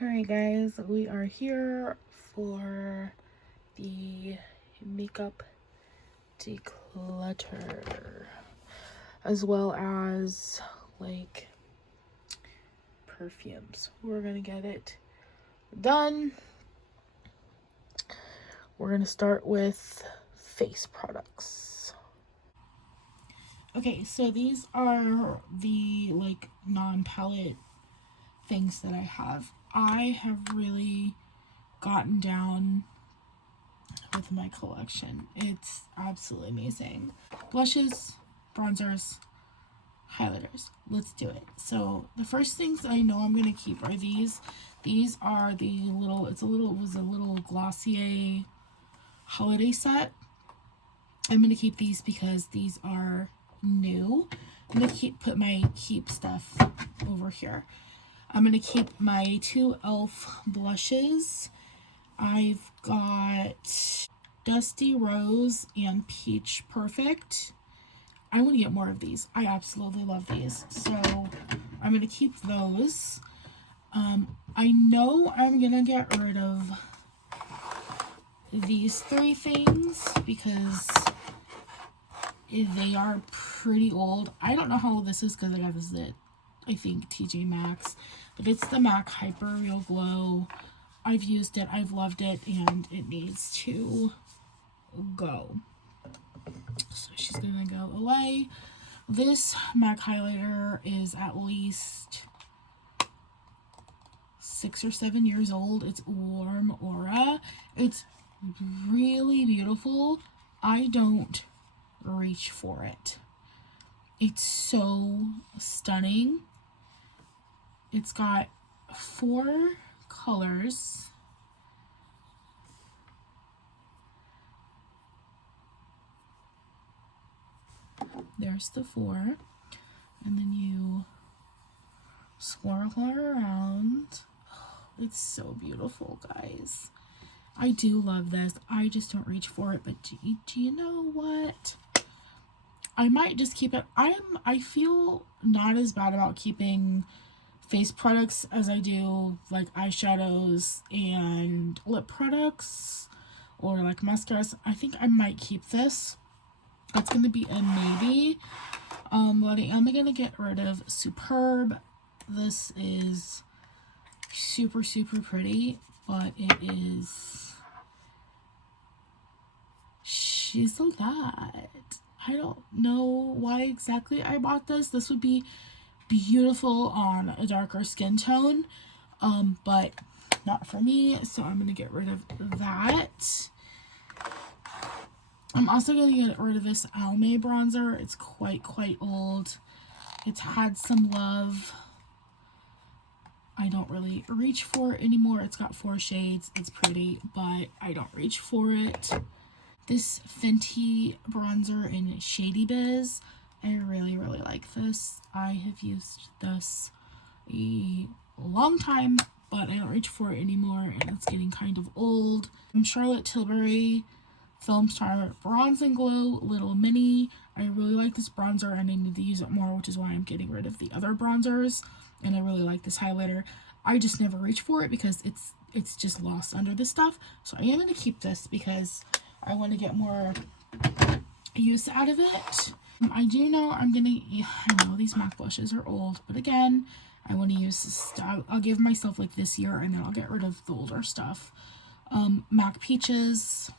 Alright guys, we are here for the makeup declutter, as well as like perfumes. We're gonna get it done. We're gonna start with face products. Okay, so these are the like non-palette things that I have. I have really gotten down with my collection. It's absolutely amazing. Blushes, bronzers, highlighters. Let's do it. So the first things I know I'm gonna keep are these. These are the little, it was a little Glossier holiday set. I'm gonna keep these because these are new. I'm gonna put my keep stuff over here. I'm gonna keep my two e.l.f. blushes. I've got Dusty Rose and Peach Perfect. I want to get more of these. I absolutely love these. So I'm going to keep those. I know I'm going to get rid of these three things because they are pretty old. I don't know how old this is because I got this at, I think, TJ Maxx. But it's the MAC Hyper Real Glow. I've used it, I've loved it, and it needs to go. So she's gonna go away. This MAC highlighter is at least 6 or 7 years old. It's Warm Aura. It's really beautiful. I don't reach for it. It's so stunning. It's got 4 colors. There's the 4, and then you swirl her around. Oh, it's so beautiful, guys. I do love this. I just don't reach for it, but do you know what? I might just keep it. I feel not as bad about keeping face products as I do like eyeshadows and lip products or like mascaras. I think I might keep this. That's going to be a maybe. But I am going to get rid of Superb. This is super, super pretty, but it is, she's a lot. I don't know why exactly I bought this. This would be beautiful on a darker skin tone, but not for me, so I'm going to get rid of that. I'm also going to get rid of this Almay bronzer. It's quite old. It's had some love. I don't really reach for it anymore. It's got 4 shades. It's pretty, but I don't reach for it. This Fenty bronzer in Shady Biz. I really like this. I have used this a long time, but I don't reach for it anymore, and it's getting kind of old. Charlotte Tilbury Film Star Bronze and Glow Little Mini. I really like this bronzer and I need to use it more, which is why I'm getting rid of the other bronzers. And I really like this highlighter. I just never reach for it because it's just lost under this stuff. So I am going to keep this because I want to get more use out of it. I do know I know these MAC blushes are old, but again, I want to use this stuff. I'll give myself like this year and then I'll get rid of the older stuff. MAC Peaches,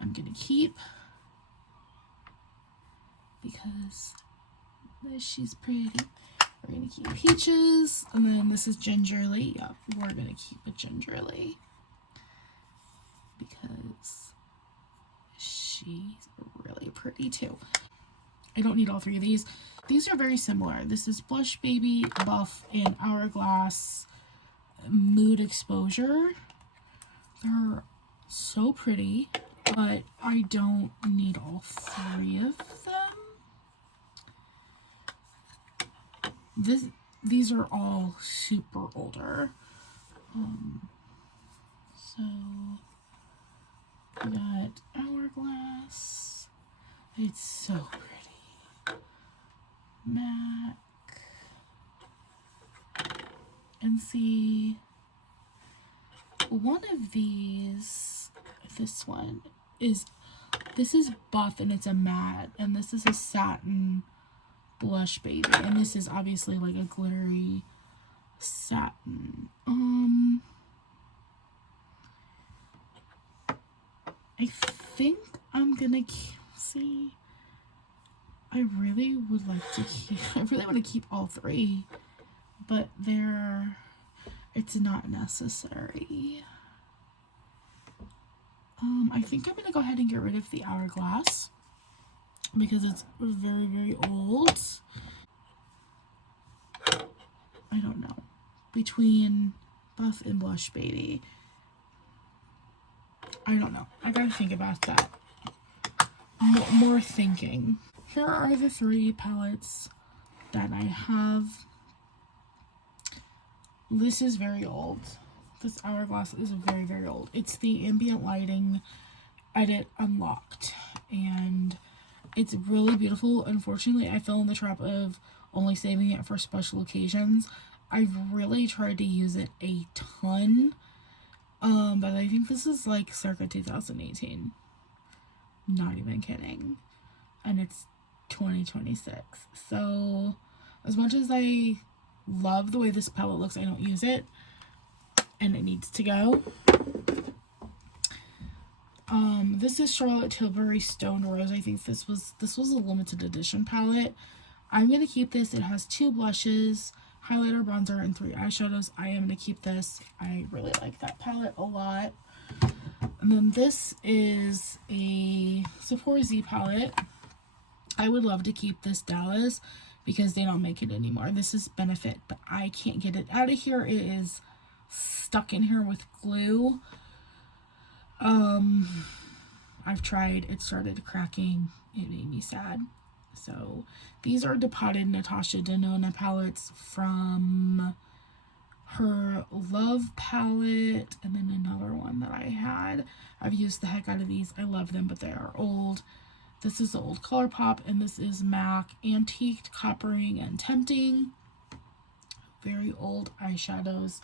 I'm going to keep because she's pretty. We're going to keep Peaches, and then this is Gingerly. Yep, we're going to keep it Gingerly because she's really pretty too. I don't need all 3 of these. These are very similar. This is Blush Baby, Buff, and Hourglass Mood Exposure. They're so pretty, but I don't need all 3 of them. These are all super older. So we got Hourglass. It's so pretty. MAC. NC. one of these, this one is, this is buff and it's a matte, and this is a satin blush baby, and this is obviously like a glittery satin. I think I'm gonna see. I really would like to keep, I really want to keep all three, but it's not necessary. I think I'm gonna go ahead and get rid of the Hourglass because it's very, very old. I don't know. Between Buff and Blush Baby, I don't know. I gotta think about that. More thinking. Here are the three palettes that I have. This is very old. This Hourglass is very, very old. It's the Ambient Lighting Edit Unlocked, and it's really beautiful. Unfortunately, I fell in the trap of only saving it for special occasions. I've really tried to use it a ton, but I think this is like circa 2018. Not even kidding. And it's 2026. So as much as I love the way this palette looks, I don't use it, and it needs to go. This is Charlotte Tilbury Stone Rose. I think this was a limited edition palette. I'm gonna keep this. It has 2 blushes, highlighter, bronzer, and 3 eyeshadows. I am gonna keep this. I really like that palette a lot. And then this is a Sephora Z palette. I would love to keep this Dallas because they don't make it anymore. This is Benefit, but I can't get it out of here. It is stuck in here with glue. I've tried. It started cracking. It made me sad. So these are depotted Natasha Denona palettes from her Love palette, and then another one that I had. I've used the heck out of these. I love them, but they are old. This is the old ColourPop, and this is MAC Antiqued, Coppering, and Tempting. Very old eyeshadows.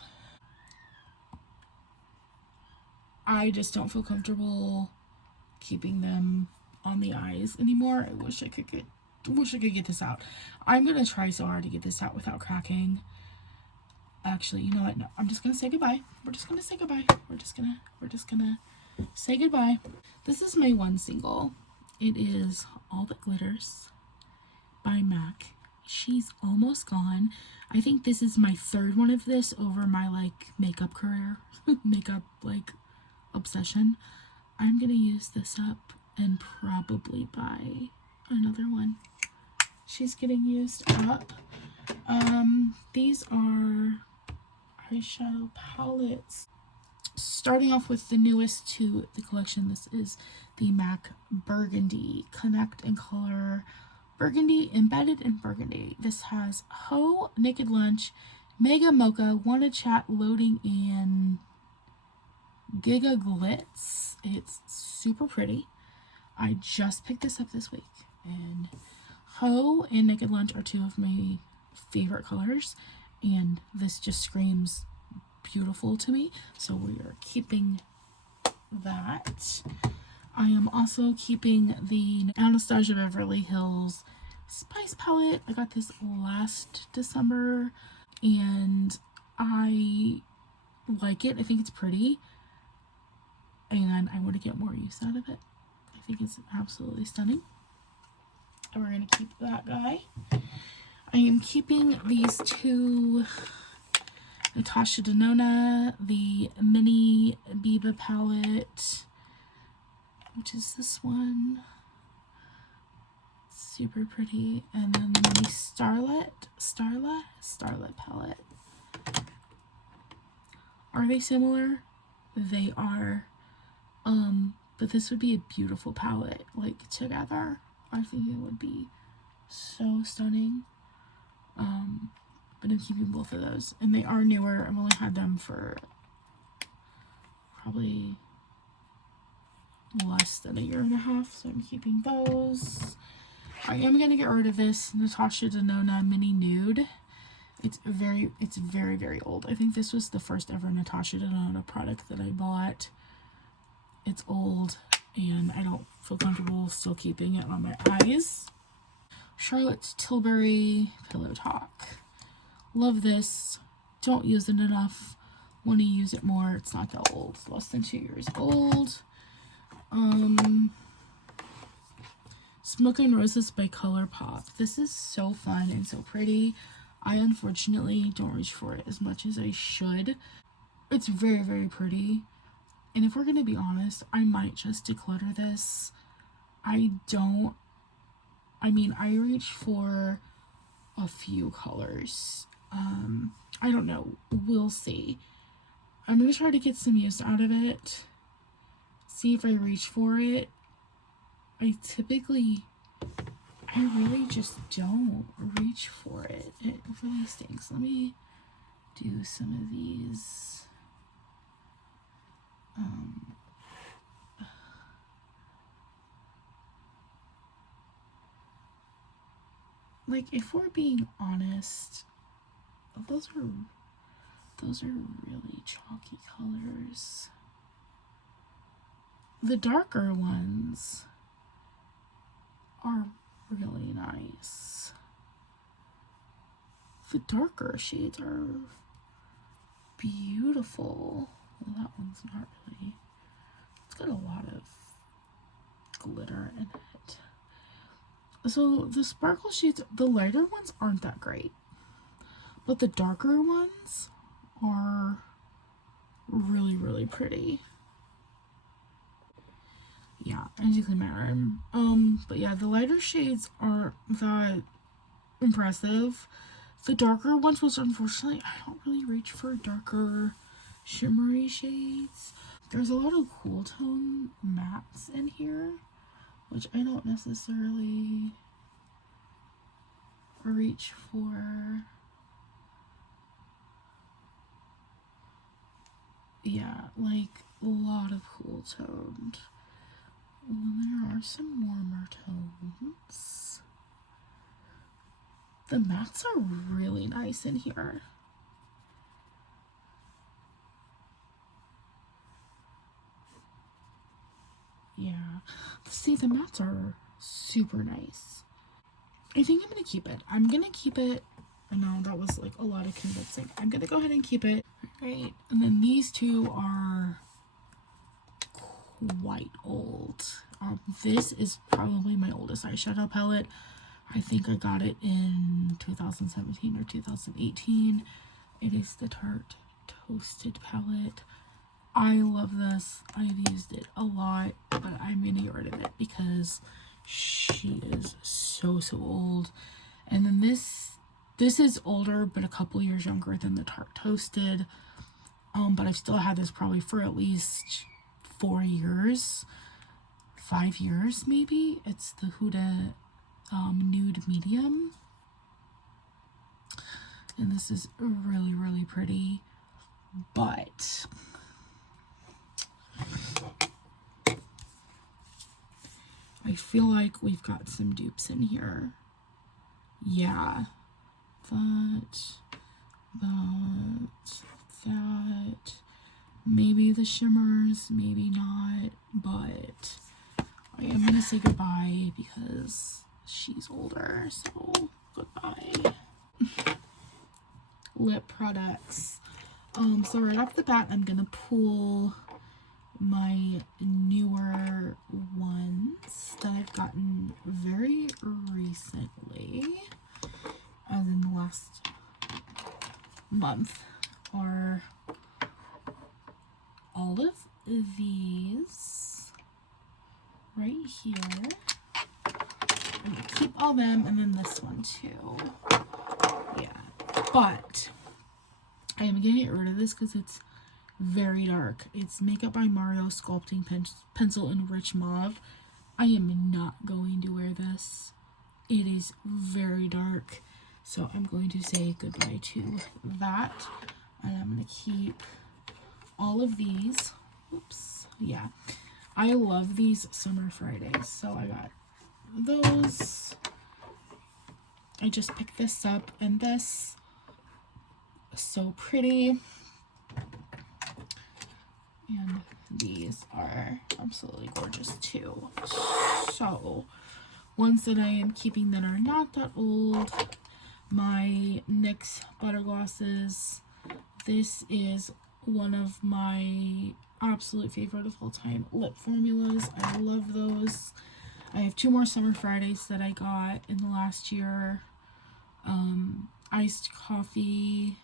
I just don't feel comfortable keeping them on the eyes anymore. I wish I could get this out. I'm gonna try so hard to get this out without cracking. Actually, you know what? No, I'm just gonna say goodbye. We're just gonna say goodbye. We're just gonna say goodbye. This is my one single. It is All That Glitters by MAC. She's almost gone. I think this is my third one of this over my like makeup career, makeup like obsession. I'm gonna use this up and probably buy another one. She's getting used up. These are eyeshadow palettes. Starting off with the newest to the collection, this is the MAC Burgundy Connect and Color Burgundy, Embedded in Burgundy. This has Ho, Naked Lunch, Mega Mocha, Wanna Chat, Loading, and Giga Glitz. It's super pretty. I just picked this up this week, and Ho and Naked Lunch are 2 of my favorite colors, and this just screams beautiful to me, so we are keeping that. I am also keeping the Anastasia Beverly Hills Spice palette. I got this last December, and I like it. I think it's pretty, and I want to get more use out of it. I think it's absolutely stunning. And we're going to keep that guy. I am keeping these 2 Natasha Denona, the Mini Biba palette, which is this one. Super pretty. And then the Mini Starlet palette. Are they similar? They are. But this would be a beautiful palette, like, together. I think it would be so stunning. But I'm keeping both of those, and they are newer. I've only had them for probably less than a year and a half, so I'm keeping those. I am going to get rid of this Natasha Denona Mini Nude. It's very, very old. I think this was the first ever Natasha Denona product that I bought. It's old, and I don't feel comfortable still keeping it on my eyes. Charlotte Tilbury Pillow Talk. Love this. Don't use it enough. Want to use it more. It's not that old. It's less than 2 years old. Smoke and Roses by ColourPop. This is so fun and so pretty. I unfortunately don't reach for it as much as I should. It's very, very pretty. And if we're going to be honest, I might just declutter this. I reach for a few colors. I don't know. We'll see. I'm going to try to get some use out of it. See if I reach for it. I really just don't reach for it. It really stinks. Let me do some of these. Like, if we're being honest, those are really chalky colors. The darker ones are really nice. The darker shades are beautiful. Well, that one's not really. It's got a lot of glitter in it. So the sparkle shades, the lighter ones aren't that great, but the darker ones are really, really pretty. Yeah, as you can imagine. But yeah, the lighter shades aren't that impressive. The darker ones, which unfortunately I don't really reach for darker shimmery shades. There's a lot of cool tone mattes in here, which I don't necessarily reach for. Yeah, like a lot of cool toned. Well, there are some warmer tones. The mattes are really nice in here. Yeah. See, the mattes are super nice. I think I'm going to keep it. I know that was like a lot of convincing. I'm going to go ahead and keep it. Right. And then these two are quite old. This is probably my oldest eyeshadow palette. I think I got it in 2017 or 2018. It is the Tarte Toasted palette. I love this. I've used it a lot, but I'm gonna get rid of it because she is so old. And then this is older, but a couple years younger than the Tarte Toasted. But I've still had this probably for at least 4 years, 5 years maybe. It's the Huda Nude Medium. And this is really, really pretty. But I feel like we've got some dupes in here. Yeah. That. Maybe the shimmers, maybe not. But I am going to say goodbye because she's older. So, goodbye. Lip products. So right off the bat, I'm going to pull my newer ones that I've gotten very recently, as in the last month, are all of these right here. I'm gonna keep all them, and then this one too. Yeah, but I am gonna get rid of this because it's very dark. It's Makeup by Mario Sculpting Pencil in Rich Mauve. I am not going to wear this. It is very dark. So I'm going to say goodbye to that. And I'm going to keep all of these. Oops. Yeah. I love these Summer Fridays. So I got those. I just picked this up, and this so pretty. And these are absolutely gorgeous too. So, ones that I am keeping that are not that old. My NYX Butter Glosses. This is one of my absolute favorite of all time lip formulas. I love those. I have 2 more Summer Fridays that I got in the last year. Iced coffee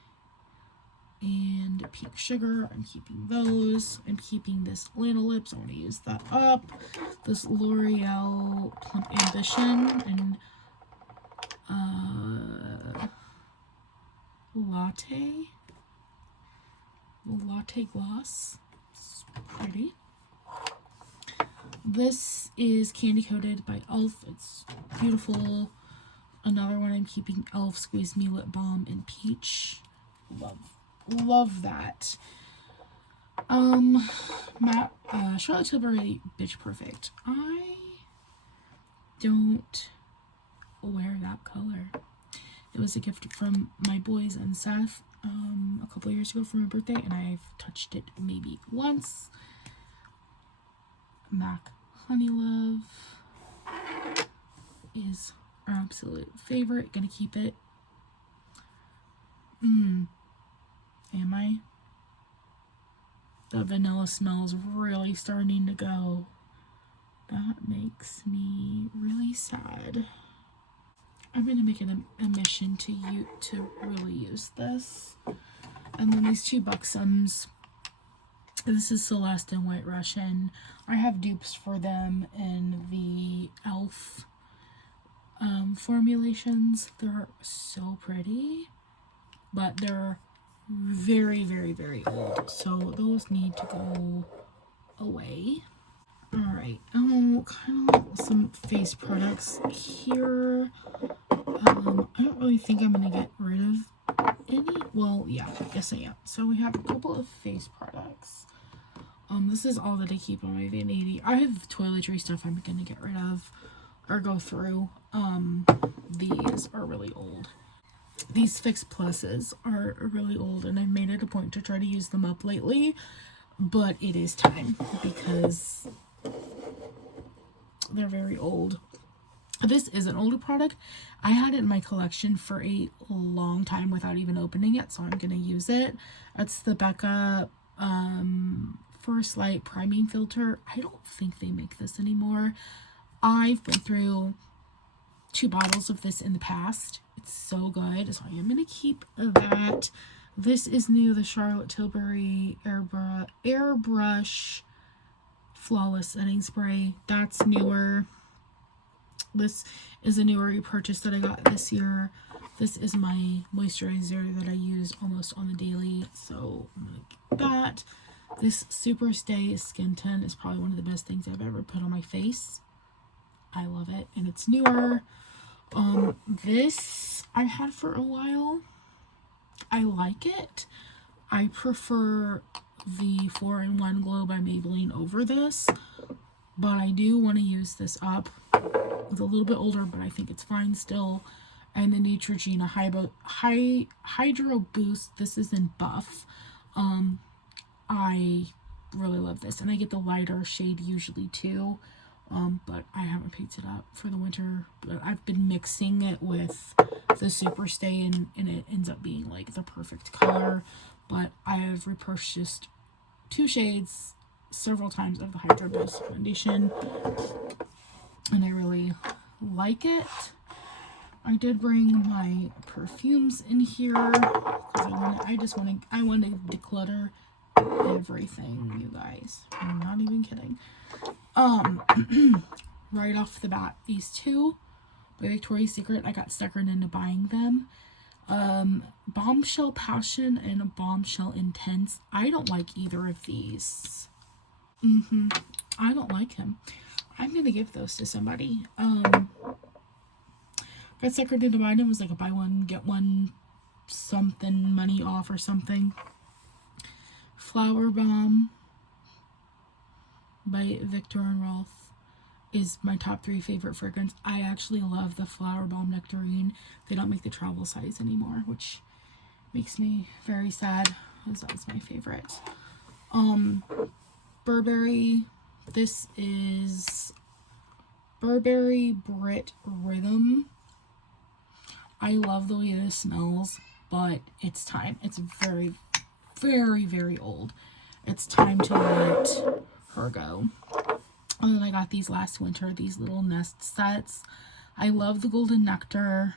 and pink sugar. I'm keeping those. I'm keeping this Lana Lips. I want to use that up. This L'Oreal Plump Ambition and latte gloss. It's pretty. This is Candy Coated by e.l.f. It's beautiful. Another one I'm keeping, e.l.f. Squeeze Me Lip Balm in Peach. Love that. Charlotte Tilbury Bitch Perfect. I don't wear that color. It was a gift from my boys and Seth a couple years ago for my birthday, and I've touched it maybe once. MAC Honey Love is our absolute favorite. Gonna keep it. Am I? The vanilla smells really starting to go. That makes me really sad. I'm gonna make it a mission to really use this. And then these 2 Buxoms. This is Celeste and White Russian. I have dupes for them in the e.l.f. Formulations. They're so pretty, but they're very, very, very old. So those need to go away. Alright, kind of some face products here. I don't really think I'm going to get rid of any. Well, yeah, yes I am. So we have a couple of face products. This is all that I keep on my vanity. I have toiletry stuff I'm going to get rid of or go through. These are really old. These Fix Pluses are really old, and I've made it a point to try to use them up lately, but it is time because they're very old. This is an older product. I had it in my collection for a long time without even opening it, so I'm going to use it. It's the Becca First Light Priming Filter. I don't think they make this anymore. I've been through 2 bottles of this in the past. It's so good, so I am going to keep that. This is new, the Charlotte Tilbury Airbrush Flawless Setting Spray. That's newer. This is a newer repurchase that I got this year. This is my moisturizer that I use almost on the daily, so I'm going to keep that. This Super Stay Skin Tint is probably one of the best things I've ever put on my face. I love it, and it's newer. This I've had for a while. I like it. I prefer the 4-in-1 Glow by Maybelline over this, but I do want to use this up. It's a little bit older, but I think it's fine still. And the Neutrogena Hydro Boost. This is in Buff. I really love this, and I get the lighter shade usually too. But I haven't picked it up for the winter, but I've been mixing it with the Super Stay, and it ends up being like the perfect color. But I have repurchased 2 shades several times of the Hydro Boost foundation, and I really like it. I did bring my perfumes in here because I want to declutter everything, you guys. I'm not even kidding. Right off the bat, these 2 by Victoria's Secret, I got suckered into buying them. Bombshell Passion and Bombshell Intense. I don't like either of these. I don't like him. I'm gonna give those to somebody. Got suckered into buying them. It was like a buy one get one something money off or something. Flower Bomb by Viktor and Rolf is my top 3 favorite fragrance. I actually love the Flower Bomb Nectarine. They don't make the travel size anymore, which Makes me very sad, because that was my favorite. Burberry. This is Burberry Brit Rhythm. I love the way this smells, but it's time. It's very, very, very old. It's time to let her go. And then I got these last winter, these little nest sets. I love the golden nectar,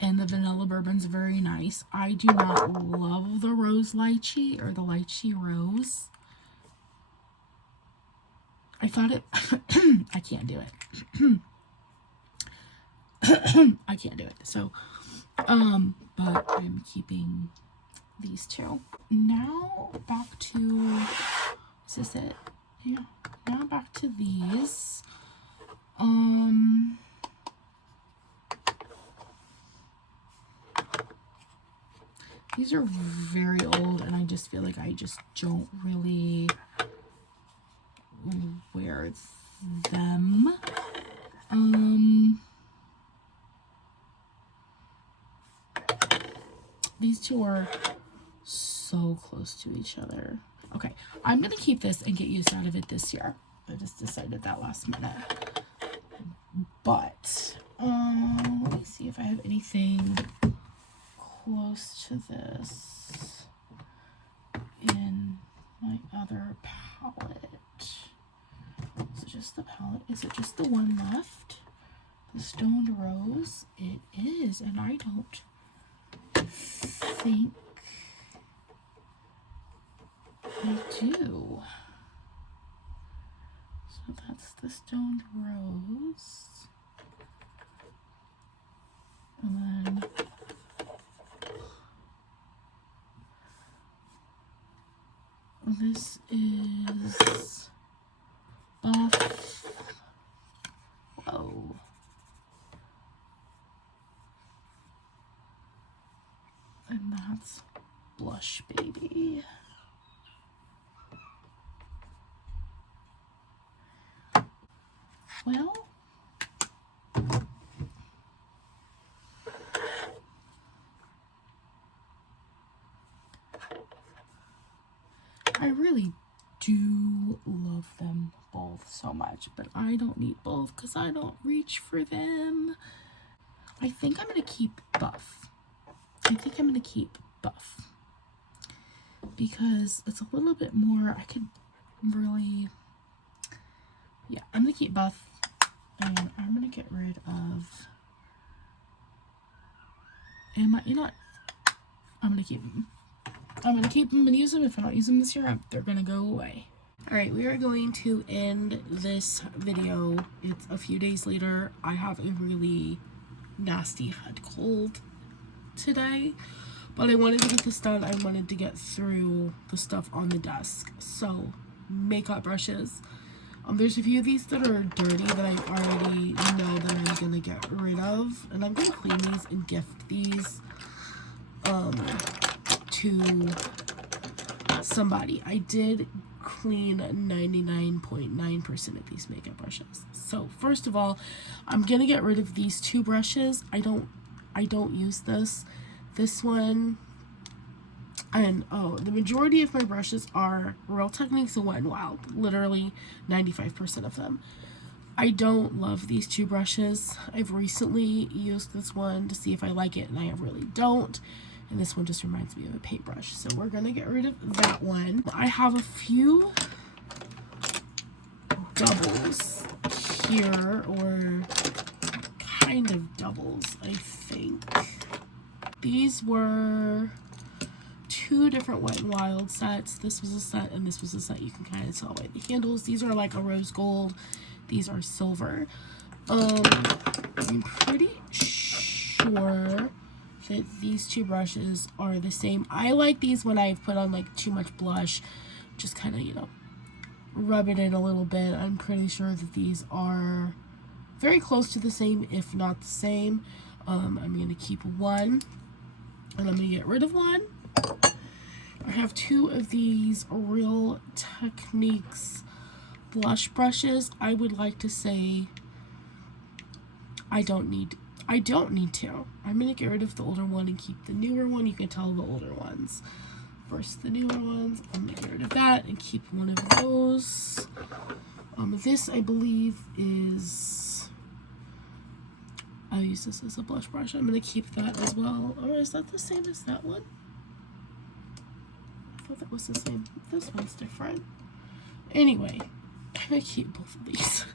and the vanilla bourbon's very nice. I do not love the rose lychee, or the lychee rose. I thought it, I can't do it. I can't do it. So, but I'm keeping these two. Now back to, is this it? Yeah. Now back to these. These are very old, and I just feel like I just don't really wear them. These two are so close to each other. Okay, I'm gonna keep this and get use out of it this year. I just decided that last minute. But let me see if I have anything close to this in my other palette. Is it just the palette? Is it just the one left? The Stoned Rose? It is, and I don't think I do. So that's the Stoned Rose. And then this is Buff. Whoa. And that's Blush Baby. Well, I really do love them both so much, but I don't need both because I don't reach for them. I think I'm going to keep Buff. Because it's a little bit more, I could really, yeah, I'm going to keep Buff, and I'm going to get rid of, you know what, I'm going to keep them. I'm going to keep them and use them. If I don't use them this year, they're going to go away. Alright, we are going to end this video. It's a few days later. I have a really nasty head cold today, but I wanted to get this done. I wanted to get through the stuff on the desk. So, makeup brushes. There's a few of these that are dirty that I already know that I'm going to get rid of. And I'm going to clean these and gift these to somebody. I did clean 99.9% of these makeup brushes. So first of all, I'm gonna get rid of these two brushes. I don't use this one, and the majority of my brushes are Real Techniques and Wet n Wild, literally 95% of them. I don't love these two brushes. I've recently used this one to see if I like it, and I really don't. And this one just reminds me of a paintbrush. So we're going to get rid of that one. I have a few doubles here, or kind of doubles, I think. These were two different Wet n Wild sets. This was a set, and this was a set. You can kind of tell by the handles. These are like a rose gold. These are silver. I'm pretty sure that these two brushes are the same. I like these when I've put on like too much blush, just kind of, you know, rub it in a little bit. I'm pretty sure that these are very close to the same, if not the same. I'm going to keep one, and I'm going to get rid of one. I have two of these Real Techniques blush brushes. I would like to say I don't need I don't need to. I'm going to get rid of the older one and keep the newer one. You can tell the older ones versus the newer ones. I'm going to get rid of that and keep one of those. This, I believe, is... I'll use this as a blush brush. I'm going to keep that as well. Or is that the same as that one? I thought that was the same. This one's different. Anyway, I'm going to keep both of these.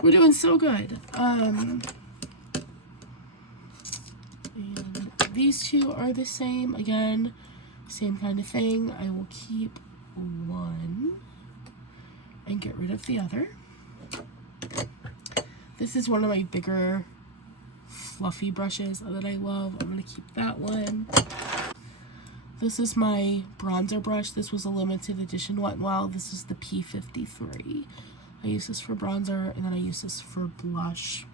We're doing so good. And these two are the same. Again, same kind of thing. I will keep one and get rid of the other. This is one of my bigger fluffy brushes that I love. I'm going to keep that one. This is my bronzer brush. This was a limited edition Wet n Wild. This is the P53. I use this for bronzer, and then I use this for blush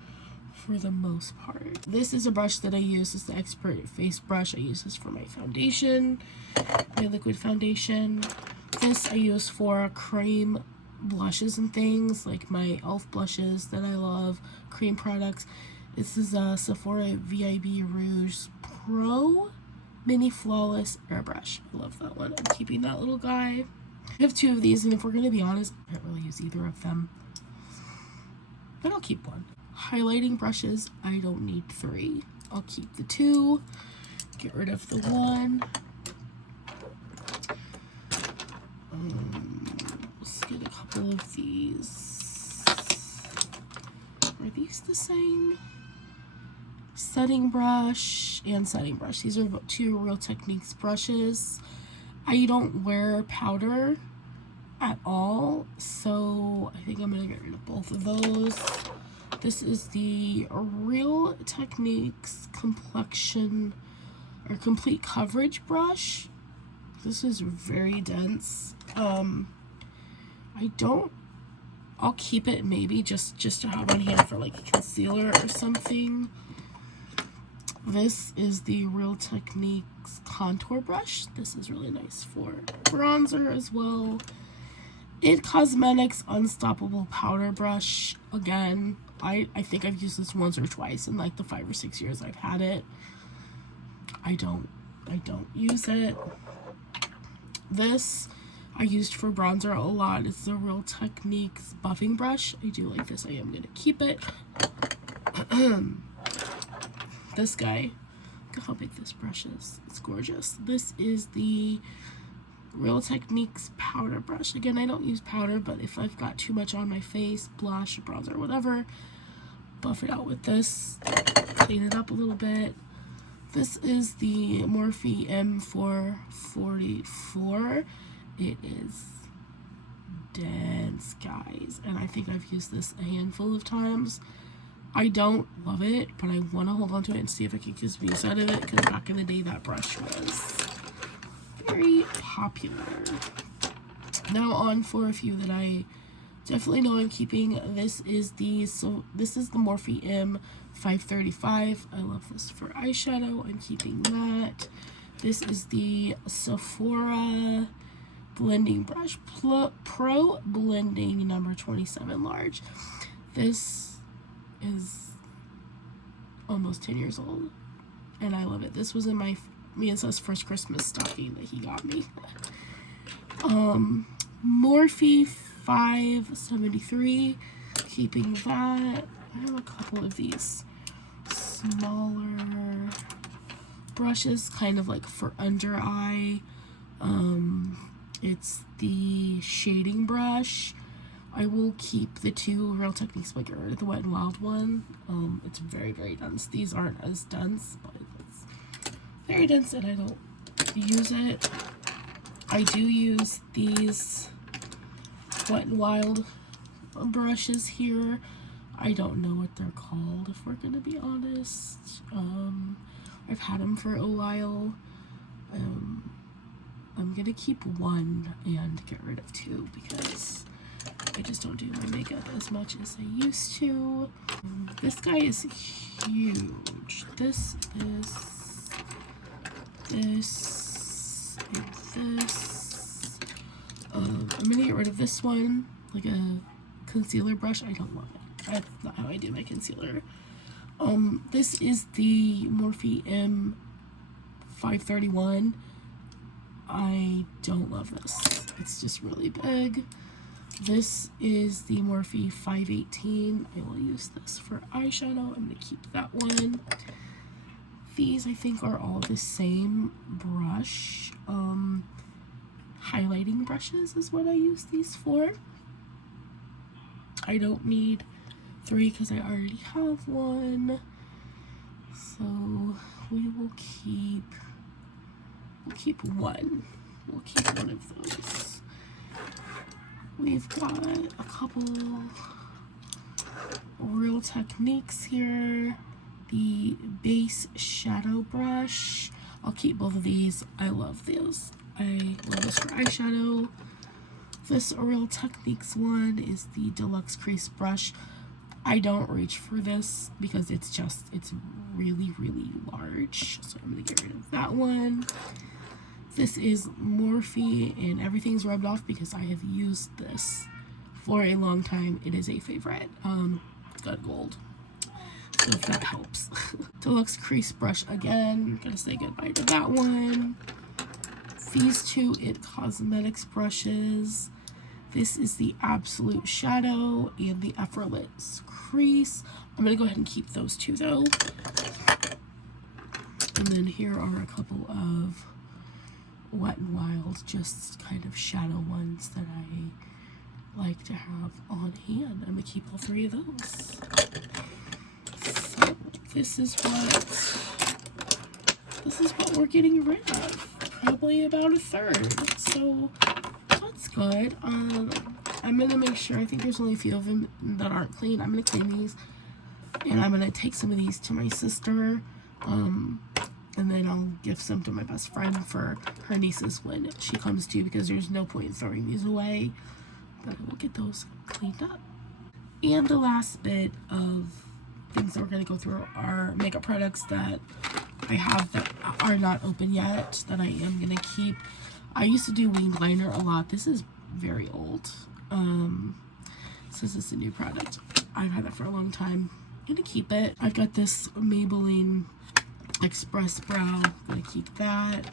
for the most part. This is a brush that I use as the Expert face brush. I use this for my foundation, my liquid foundation. This I use for cream blushes and things, like my e.l.f. blushes that I love, cream products. This is a Sephora VIB Rouge Pro Mini Flawless Airbrush. I love that one. I'm keeping that little guy. I have two of these, and if we're going to be honest, I don't really use either of them. But I'll keep one. Highlighting brushes, I don't need three. I'll keep the two. Get rid of the one. Let's get a couple of these. Are these the same? Setting brush and setting brush. These are two Real Techniques brushes. I don't wear powder at all, so I think I'm going to get rid of both of those. This is the Real Techniques Complexion or Complete Coverage brush. This is very dense. I'll keep it maybe just to have on hand for like a concealer or something. This is the Real Techniques Contour Brush. This is really nice for bronzer as well. It Cosmetics Unstoppable Powder Brush. Again, I think I've used this once or twice in like the 5 or 6 years I've had it. I don't use it. This I used for bronzer a lot. It's the Real Techniques Buffing Brush. I do like this. I am going to keep it. This guy, look at how big this brush is. It's gorgeous. This is the Real Techniques powder brush. Again, I don't use powder, but if I've got too much on my face, blush, bronzer, whatever, buff it out with this, clean it up a little bit. This is the Morphe M444. It is dense, guys, and I think I've used this a handful of times. I don't love it, but I want to hold on to it and see if I can get some use out of it, because back in the day that brush was very popular. Now on for a few that I definitely know I'm keeping. This is the Morphe M535. I love this for eyeshadow. I'm keeping that. This is the Sephora Blending Brush Pro Blending number 27 large. This is almost 10 years old, and I love it. This was in me and Seth's first Christmas stocking that he got me. Morphe 573, keeping that. I have a couple of these smaller brushes, kind of like for under eye. It's the shading brush. I will keep the two Real Techniques, but get rid of the Wet n Wild one. It's very, very dense. These aren't as dense, but it's very dense, and I don't use it. I do use these Wet n Wild brushes here. I don't know what they're called, if we're gonna be honest. I've had them for a while. I'm gonna keep one and get rid of two because I just don't do my makeup as much as I used to. This guy is huge. This and this. I'm gonna get rid of this one, like a concealer brush. I don't love it. That's not how I do my concealer. This is the Morphe M531. I don't love this. It's just really big. This is the Morphe 518. I will use this for eyeshadow. I'm going to keep that one. These, I think, are all the same brush. Highlighting brushes is what I use these for. I don't need 3 because I already have one. So we will keep one. We'll keep one of those. We've got a couple Real Techniques here. The base shadow brush. I'll keep both of these. I love those. I love this for eyeshadow. This Real Techniques one is the Deluxe Crease Brush. I don't reach for this because it's really, really large. So I'm going to get rid of that one. This is Morphe, and everything's rubbed off because I have used this for a long time. It is a favorite. It's got gold, so if that helps. Deluxe Crease Brush again. I'm going to say goodbye to that one. These two It Cosmetics brushes. This is the Absolute Shadow and the Effortless Crease. I'm going to go ahead and keep those two though. And then here are a couple of Wet n Wild, just kind of shadow ones that I like to have on hand. I'm going to keep all 3 of those. So this is what we're getting rid of. Probably about 1/3. So that's good. I'm gonna make sure, I think there's only a few of them that aren't clean. I'm gonna clean these, and I'm gonna take some of these to my sister, and then I'll give some to my best friend for her nieces when she comes to, because there's no point in throwing these away. But I will get those cleaned up. And the last bit of things that we're gonna go through are makeup products that I have that are not open yet that I am gonna keep. I used to do winged liner a lot. This is very old. So this is a new product. I've had that for a long time. I'm gonna keep it. I've got this Maybelline Express Brow. I'm gonna keep that.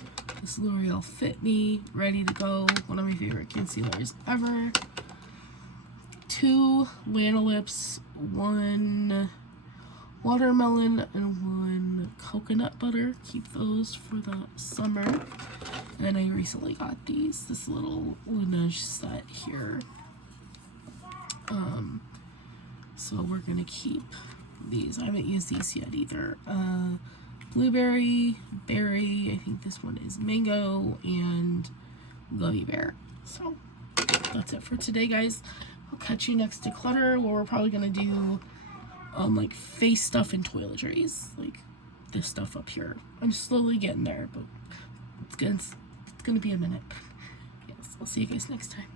This L'Oreal Fit Me, ready to go. One of my favorite concealers ever. 2 Lanolips, 1 watermelon, and 1 coconut butter. Keep those for the summer. And I recently got this little Laneige set here. So we're gonna keep these. I haven't used these yet either. Blueberry, berry, I think this one is mango, and gummy bear. So that's it for today, guys. I'll catch you next declutter, where we're probably gonna do like face stuff and toiletries, like this stuff up here. I'm slowly getting there, but it's gonna be a minute. Yes, I'll see you guys next time.